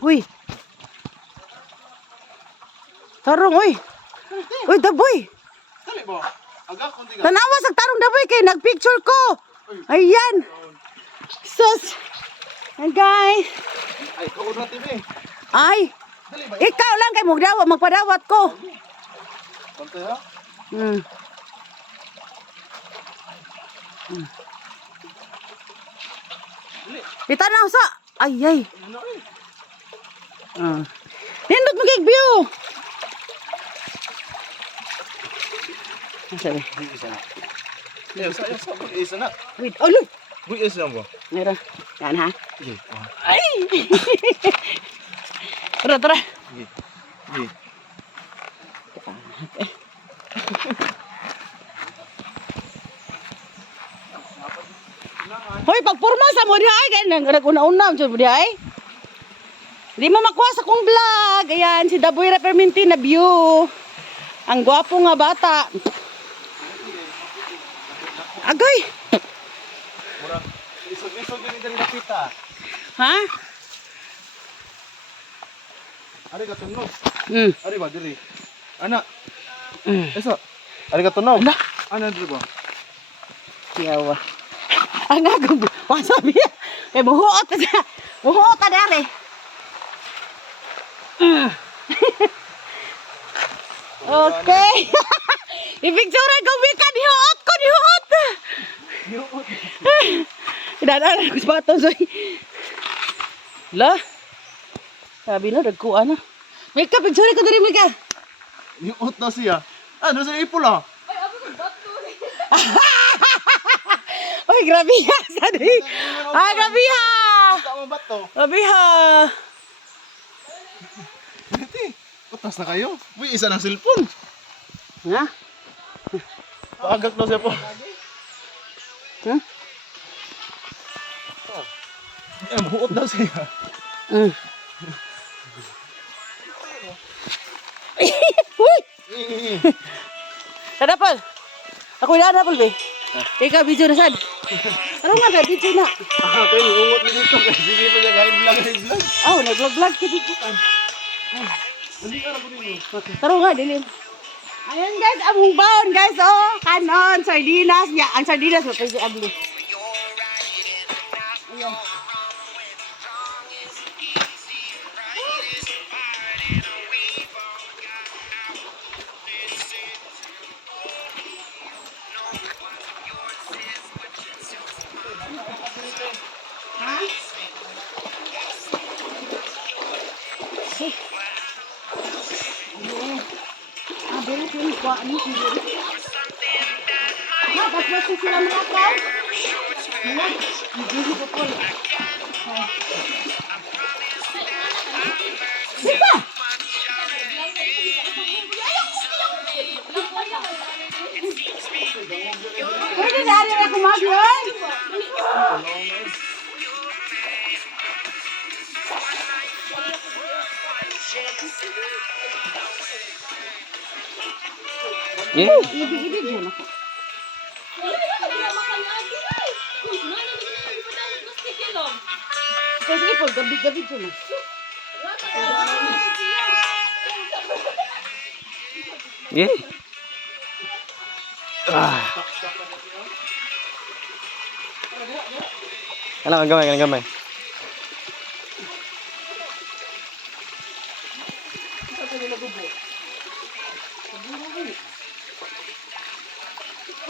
Uy. Tarong, uy. Uy, daboy. Dali ba? Agak konti ka. Tanawa sa tarong daboy kay nagpicture ko. Ayan. Sus. Ayan guys. Ay, kaon na TV. Ay. Dali ba? Ikaw lang kay magpadawat ko. Konti ha? Hmm. Dali. Itanaw sa. Ay, ay. Ano eh? Nindot mo kay view. Sabi. Isa na. Isa na. Wait, oh look. Uy, isa na ba? Meron. Yan ha. Sige. Ay. Tara. Sige. Sige. Hoy, pagpurma sa mo dihay kay naguna-una mo dihay. Hindi mo makuha sa kong vlog. Ayan, si Daboy Reperminti na view. Ang gwapo nga bata. Agoy. Murag isog-isog din dali nakita. Ha? Ari ka tunog. Hmm. Ari ba dili? Ana. Mm. Eso. Ari ka tunog. Ana. Ana dili ba? Yawa. Ang agong wasabi. Eh buhuot ka sa. Buhuot ka dali. Okay. I-picture ko bika dihuot ko dihuot. Idadaan ko sa bato soy. La. Sabi na dagkuan na. Mika picture ko diri Mika. Yuot na siya. Ano sa ipula? Oy, grabe ha. Sadi. Ah, grabe ha. Tama ba to? Grabe ha. Iti. Utas na kayo. Uy, isa ng cellphone. Nga? Paagak na siya po. Hmm? Buot daw siya. Mm. Uy! Nadapal. Ako yung nadapal, be. Ikaw, video na sad. Ano nga ba, video na. Ah, kayo, ungot na dito. Sige pa niya, kahit vlog. Oh, nag-vlog ka dito. Hindi ka na po ninyo. Taro nga, dilim. Ayan guys, among baon guys, oh. Kanon, sardinas. Ya, ang sardinas, oh, pwede abli. Ayan. Ha? Ah, very good. Kuha ni sila. Ha, bakit mo sila manakaw? Wala. Hindi ko po. Dito! Pwede na rin ako mag-yun. Ibig yun ako. Kasi ipol, gabi-gabi yun ako. Yeah. Alam, gamay.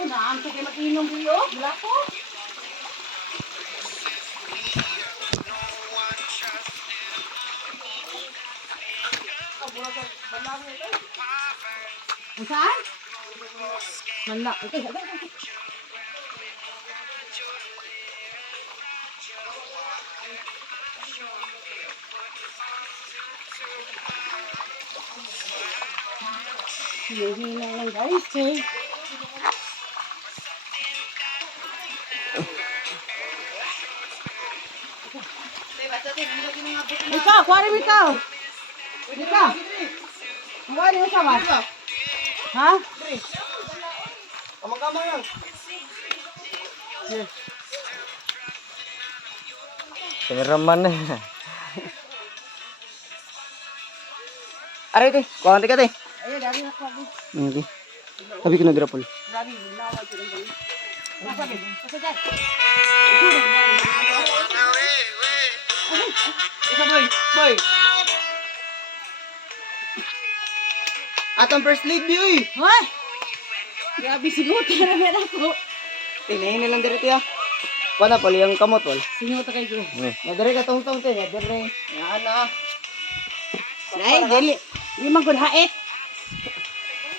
Ano, ang sige mag-inom niyo? Wala ko. Saan? Wala. Okay, hina lang guys eh. Ikaw, kuwari mo ikaw. Ikaw. Kuwari mo sa mas. Ha? Kamang-kamang yan. Yes. Cameraman eh. Aray, te. Kuha ka te. Ayo, dari na ko. Okay. Sabi ko na grapol. Dari, nawal ko rin. Sabi, pasagat. Isa, boy. Boy. Atong first lady, uy. Hoy! Grabe, sinuto na naman ako. Tinahin nilang dito, ya. Wala pala yung kamot, wal. Sinuto kay Gro. Nadari ka tong-tong, te. Nadari. Yan na. Ay, dili. Hindi man ko haet.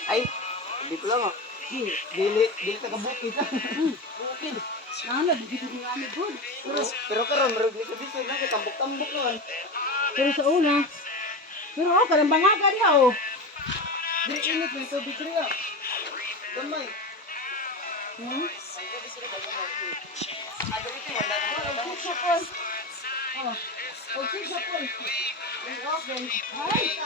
Ay, hindi ko lang, oh. Dili ka kabukid. Bukid. Ano, dito ko nga good. Pero karon marug ni kabisa na kay tambok-tambok noon. Pero sa una. Pero ako, karang bangaga niya, oh. Dili init ng tubig riya. Gamay. Hmm? Oh, oh, sige, Paul. Ay,